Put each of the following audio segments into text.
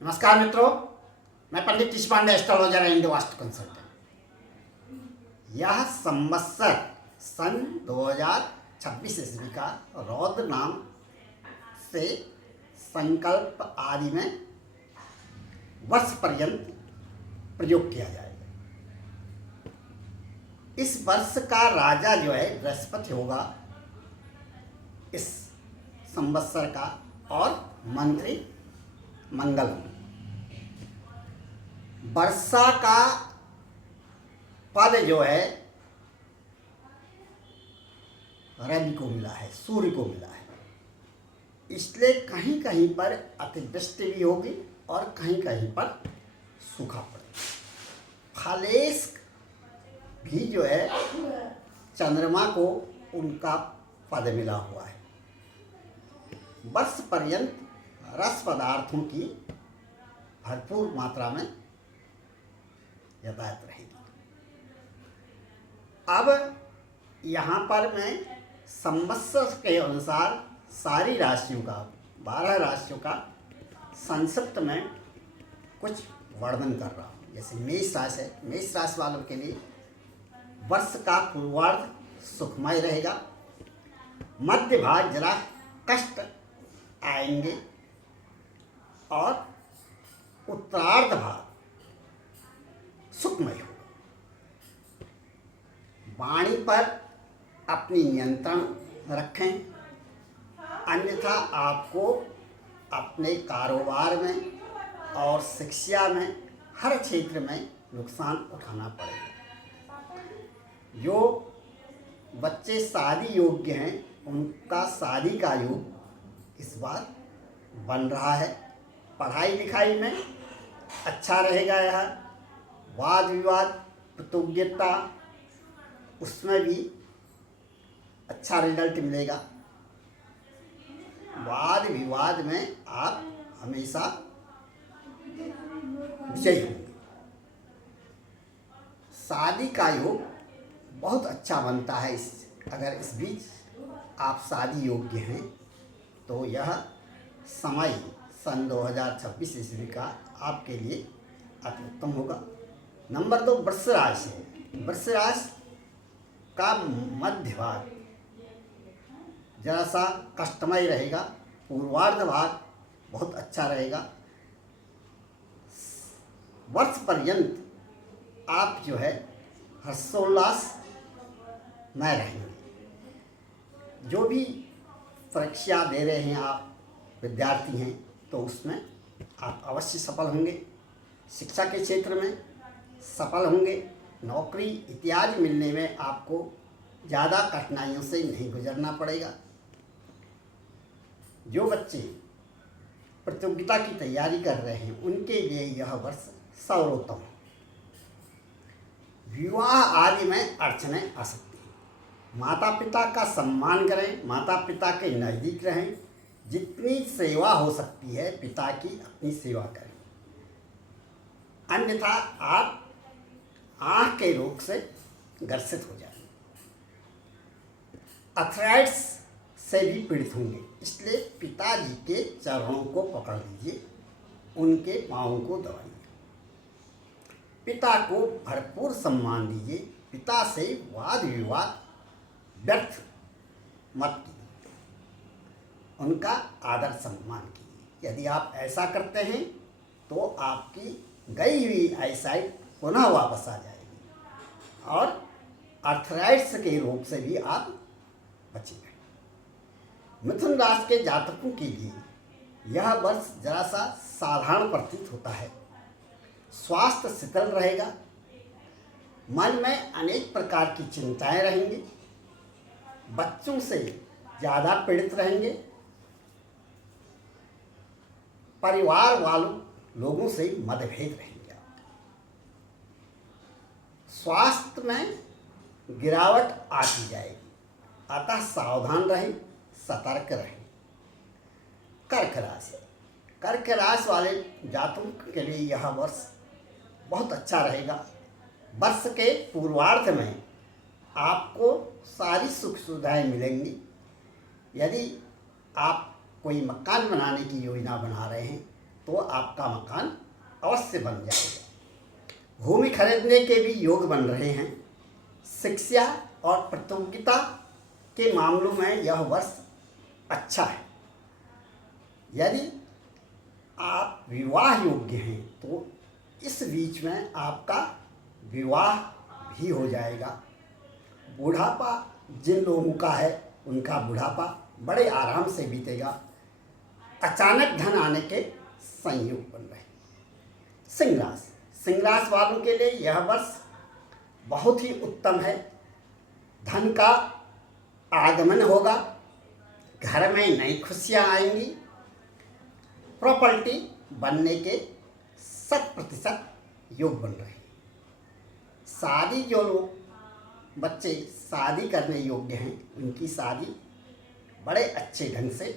नमस्कार मित्रों, मैं पंडित टीश Pandey, astrologer and vastu consultant. यह संवत्सर सन 2026 ईस्वी का रौद्र नाम से संकल्प आदि में वर्ष पर्यंत प्रयोग किया जाएगा। इस वर्ष का राजा जो है बृहस्पति होगा इस संवत्सर का, और मंत्री मंगल। वर्षा का पद जो है रवि को मिला है, सूर्य को मिला है, इसलिए कहीं कहीं पर अतिवृष्टि भी होगी और कहीं कहीं पर सूखा पड़ेगा। फलेश भी जो है चंद्रमा को उनका पद मिला हुआ है। वर्ष पर्यंत रस पदार्थों की भरपूर मात्रा में यातायात रहेगी। अब यहाँ पर मैं संवत्सर के अनुसार सारी राशियों का, 12 राशियों का संक्षिप्त में कुछ वर्णन कर रहा हूँ। जैसे मेष राशि है, मेष राशि वालों के लिए वर्ष का पूर्वार्ध सुखमय रहेगा। मध्य भाग जरा कष्ट आएंगे और उत्तरार्ध भाग सुखमय होगा। वाणी पर अपनी नियंत्रण रखें, अन्यथा आपको अपने कारोबार में और शिक्षा में हर क्षेत्र में नुकसान उठाना पड़ेगा। जो बच्चे शादी योग्य हैं उनका शादी का योग इस बार बन रहा है। पढ़ाई लिखाई में अच्छा रहेगा। यह वाद विवाद प्रतियोगिता, उसमें भी अच्छा रिजल्ट मिलेगा। वाद विवाद में आप हमेशा विजयी होंगे। शादी का योग बहुत अच्छा बनता है। अगर इस बीच आप शादी योग्य हैं तो यह समय सन 2026 ईस्वी का आपके लिए अति उत्तम होगा। नंबर 2 वृष राशि है। वृष राशि का मध्य भाग जरा सा कष्टमय रहेगा, पूर्वार्ध भाग बहुत अच्छा रहेगा। वर्ष पर्यंत आप जो है हर्षोल्लास में रहेंगे। जो भी परीक्षा दे रहे हैं आप, विद्यार्थी हैं, तो उसमें आप अवश्य सफल होंगे। शिक्षा के क्षेत्र में सफल होंगे। नौकरी इत्यादि मिलने में आपको ज़्यादा कठिनाइयों से नहीं गुजरना पड़ेगा। जो बच्चे प्रतियोगिता की तैयारी कर रहे हैं उनके लिए यह वर्ष सर्वोत्तम है। विवाह आदि में अड़चनें आ सकती हैं। माता पिता का सम्मान करें, माता पिता के नज़दीक रहें। जितनी सेवा हो सकती है पिता की अपनी सेवा करें, अन्यथा आप आँख के रोग से ग्रसित हो जाएंगे। अर्थराइटिस से भी पीड़ित होंगे, इसलिए पिताजी के चरणों को पकड़ लीजिए, उनके पाँवों को दबाइए। पिता को भरपूर सम्मान दीजिए। पिता से वाद विवाद व्यर्थ मत कीजिए, उनका आदर सम्मान कीजिए। यदि आप ऐसा करते हैं तो आपकी गई हुई आईसाइट पुनः वापस आ जाएगी और अर्थराइटिस के रोग से भी आप बचेंगे। मिथुन राशि के जातकों के लिए यह वर्ष जरा सा साधारण प्रतीत होता है। स्वास्थ्य शिथिल रहेगा। मन में अनेक प्रकार की चिंताएं रहेंगी। बच्चों से ज़्यादा पीड़ित रहेंगे। परिवार वालों लोगों से मतभेद रहेंगे। स्वास्थ्य में गिरावट आती जाएगी, अतः सावधान रहें, सतर्क रहें। कर्क राशि, कर्क राशि वाले जातकों के लिए यह वर्ष बहुत अच्छा रहेगा। वर्ष के पूर्वार्ध में आपको सारी सुख सुविधाएं मिलेंगी। यदि आप कोई मकान बनाने की योजना बना रहे हैं तो आपका मकान अवश्य बन जाएगा। भूमि खरीदने के भी योग बन रहे हैं। शिक्षा और प्रतियोगिता के मामलों में यह वर्ष अच्छा है। यदि आप विवाह योग्य हैं तो इस बीच में आपका विवाह भी हो जाएगा। बुढ़ापा जिन लोगों का है उनका बुढ़ापा बड़े आराम से बीतेगा। अचानक धन आने के संयोग बन रहे हैं। सिंह राशि वालों के लिए यह वर्ष बहुत ही उत्तम है। धन का आगमन होगा, घर में नई खुशियाँ आएंगी, प्रॉपर्टी बनने के 100% योग बन रहे हैं। शादी जो लोग बच्चे शादी करने योग्य हैं उनकी शादी बड़े अच्छे ढंग से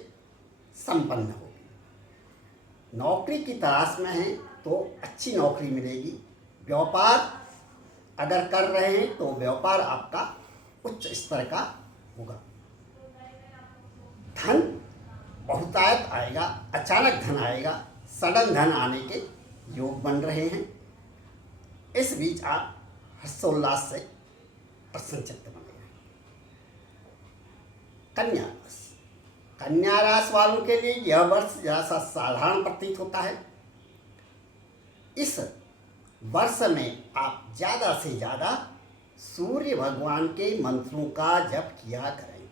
संपन्न होगी। नौकरी की तलाश में हैं तो अच्छी नौकरी मिलेगी। व्यापार अगर कर रहे हैं तो व्यापार आपका उच्च स्तर का होगा। धन बहुतायत आएगा, अचानक धन आएगा, सडन धन आने के योग बन रहे हैं। इस बीच आप हर्षोल्लास से प्रसन्नचित्त बनेंगे। कन्या राशि वालों के लिए यह वर्ष जरा सा साधारण प्रतीत होता है। इस वर्ष में आप ज़्यादा से ज़्यादा सूर्य भगवान के मंत्रों का जप किया करें,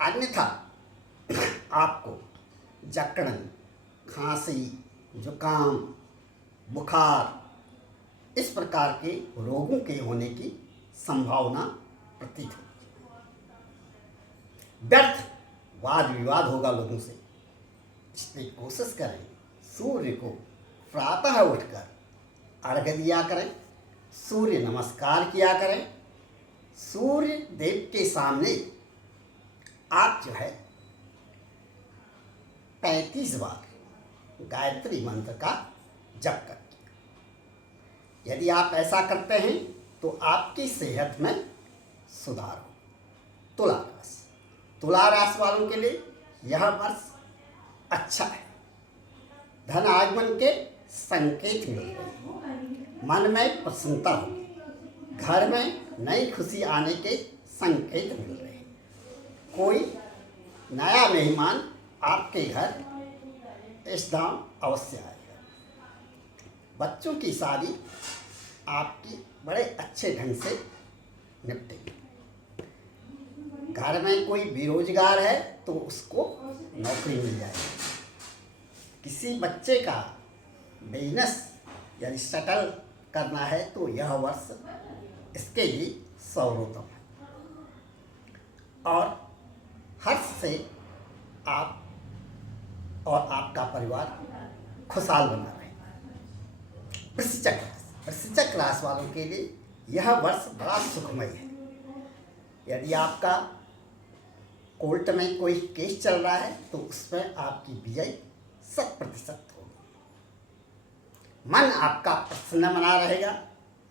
अन्यथा आपको जकड़न, खांसी, जुकाम, बुखार इस प्रकार के रोगों के होने की संभावना प्रतीत होती है। व्यर्थ वाद विवाद होगा लोगों से, इसलिए कोशिश करें सूर्य को प्रातः उठकर अर्घ्य दिया करें, सूर्य नमस्कार किया करें। सूर्य देव के सामने आप जो है 35 बार गायत्री मंत्र का जप करें। यदि आप ऐसा करते हैं तो आपकी सेहत में सुधार हो। तुला राशि वालों के लिए यह वर्ष अच्छा है। धन आगमन के संकेत मिल रहे हैं, मन में प्रसन्नता होगी, घर में नई खुशी आने के संकेत मिल रहे हैं। कोई नया मेहमान आपके घर इस दाम अवश्य आएगा। बच्चों की शादी आपकी बड़े अच्छे ढंग से निपटेगी। घर में कोई बेरोजगार है तो उसको नौकरी मिल जाएगी। किसी बच्चे का बिजनेस यानी सेटल करना है तो यह वर्ष इसके लिए सर्वोत्तम है। और हर्ष से आप और आपका परिवार खुशहाल बना रहे। वृश्चिक राशि वालों के लिए यह वर्ष बड़ा सुखमय है। यदि आपका कोर्ट में कोई केस चल रहा है तो उसमें आपकी विजय 100% होगी। मन आपका प्रसन्न बना रहेगा।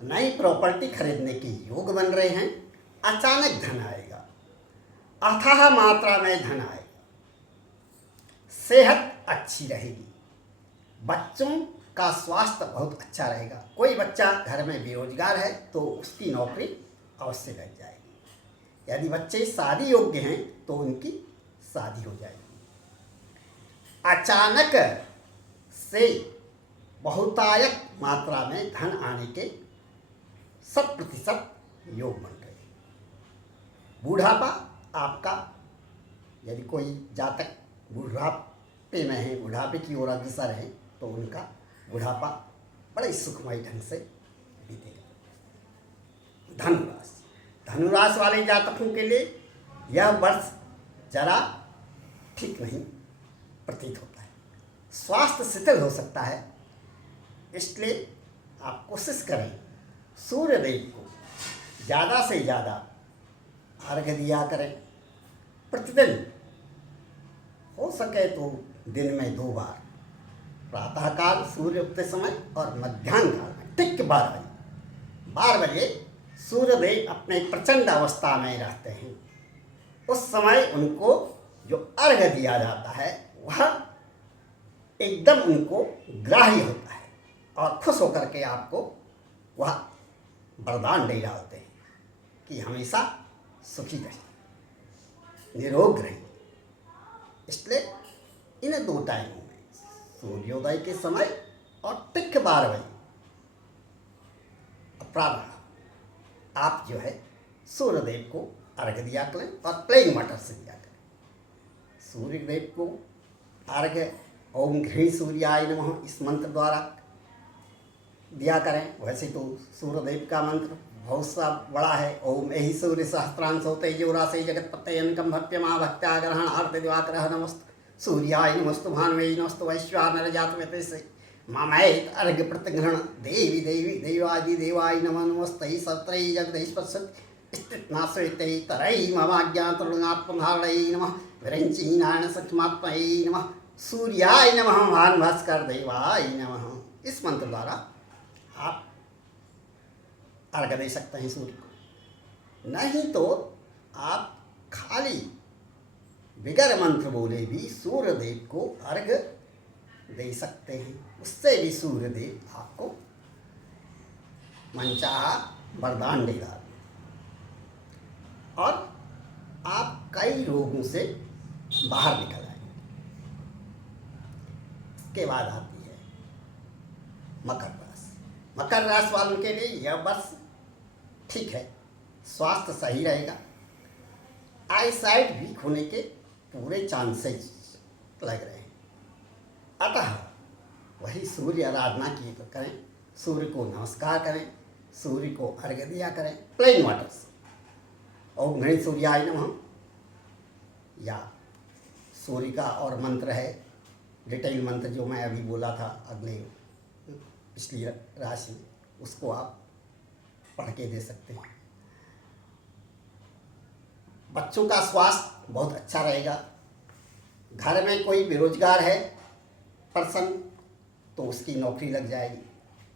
नई प्रॉपर्टी खरीदने के योग बन रहे हैं। अचानक धन आएगा, अथाह मात्रा में धन आएगा। सेहत अच्छी रहेगी। बच्चों का स्वास्थ्य बहुत अच्छा रहेगा। कोई बच्चा घर में बेरोजगार है तो उसकी नौकरी अवश्य लग जाएगी। यदि बच्चे शादी योग्य हैं तो उनकी शादी हो जाएगी। अचानक से बहुतायत मात्रा में धन आने के 100% योग बन रहे हैं। बुढ़ापा आपका, यदि कोई जातक बुढ़ापे में है, बुढ़ापे की ओर अग्रसर है तो उनका बुढ़ापा बड़े सुखमय ढंग से बीतेगा। धनुराशि वाले जातकों के लिए यह वर्ष जरा ठीक नहीं प्रतीत होता है। स्वास्थ्य शिथिल हो सकता है, इसलिए आप कोशिश करें सूर्य देव को ज़्यादा से ज़्यादा अर्घ्य दिया करें। प्रतिदिन हो सके तो दिन में 2 बार, प्रातःकाल सूर्य उगते समय और मध्याह्न काल में ठीक 12 बजे सूर्यदेव अपने प्रचंड अवस्था में रहते हैं। उस समय उनको जो अर्घ्य दिया जाता है वह एकदम उनको ग्राह्य होता है और खुश होकर के आपको वह वरदान दे डालते हैं कि हमेशा सुखी रहिए, निरोग रहिए। इसलिए इन 2 टाइमों में, सूर्योदय के समय और ठीक 12 बजे अपराह्न, आप जो है सूर्यदेव को अर्घ्य दिया करें और प्लेन वाटर से दिया करें। सूर्यदेव को अर्घ्य ओम घृणी सूर्याय नमः इस मंत्र द्वारा दिया करें। वैसे तो सूर्यदेव का मंत्र बहुत सा बड़ा है। ओम एहि सूर्य सहस्त्रांश होते जोरासे जगत पत्तयनकम भप्यमा भक्त्याग्रहण आरते दिवाकर नमस्त सूर्याय नमस्तु भान्वे नमस्तु वैश्वानर जातवेते से ममैत अर्घ्य प्रतिग्रहण देवी देवी देवादि देवाय नमः नमस्तै सत्रय जगदीश्वसत् स्थितनाश्वेतै तरय ममाज्ञातरुणात्मधारणै नमः विरञ्ची नारायण सक्षमात्मयै नमः सूर्याय नमः भान भास्कर देवाय नमः। इस मंत्र द्वारा आप अर्घ्य दे सकते हैं सूर्य को। नहीं तो आप खाली बिगर मंत्र बोले भी सूर्यदेव को अर्घ्य दे सकते हैं। उससे भी सूर्यदेव आपको मनचाहा वरदान देगा और आप कई रोगों से बाहर निकल आएंगे। इसके बाद आती है मकर राशि। मकर राशि वालों के लिए यह वर्ष ठीक है, स्वास्थ्य सही रहेगा। आई साइट वीक होने के पूरे चांसेस लग रहे हैं। अतः वही सूर्य आराधना की करें, सूर्य को नमस्कार करें, सूर्य को अर्घ्य दिया करें प्लेन वाटर से। ओम घृणी सूर्याय नमः या सूर्य का और मंत्र है डिटेल मंत्र जो मैं अभी बोला था अगले पिछली राशि में, उसको आप पढ़ के दे सकते हैं। बच्चों का स्वास्थ्य बहुत अच्छा रहेगा। घर में कोई बेरोजगार है पर्सन तो उसकी नौकरी लग जाएगी।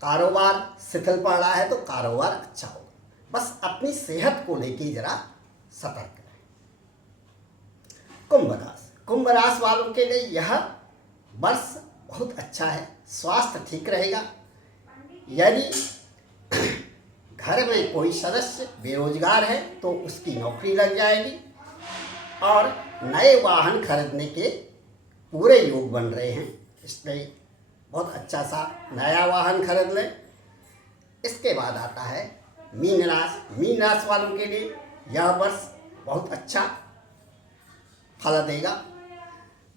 कारोबार शिथिल पड़ रहा है तो कारोबार अच्छा होगा। बस अपनी सेहत को लेके जरा सतर्क रहें। कुंभ राशि वालों के लिए यह वर्ष बहुत अच्छा है, स्वास्थ्य ठीक रहेगा। यदि घर में कोई सदस्य बेरोजगार है तो उसकी नौकरी लग जाएगी और नए वाहन खरीदने के पूरे योग बन रहे हैं। इसलिए बहुत अच्छा सा नया वाहन खरीद लें। इसके बाद आता है मीन राशि। मीन राशि वालों के लिए यह वर्ष बहुत अच्छा फल देगा।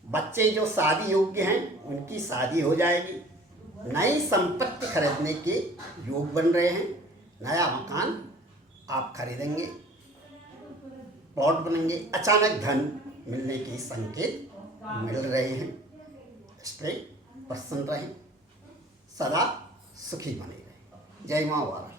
बच्चे जो शादी योग्य हैं उनकी शादी हो जाएगी। नई संपत्ति खरीदने के योग बन रहे हैं। नया मकान आप खरीदेंगे, प्लॉट बनेंगे। अचानक धन मिलने के संकेत मिल रहे हैं। इसलिए प्रसन्न रहें, सदा सुखी बने रहें। जय माँ वाला।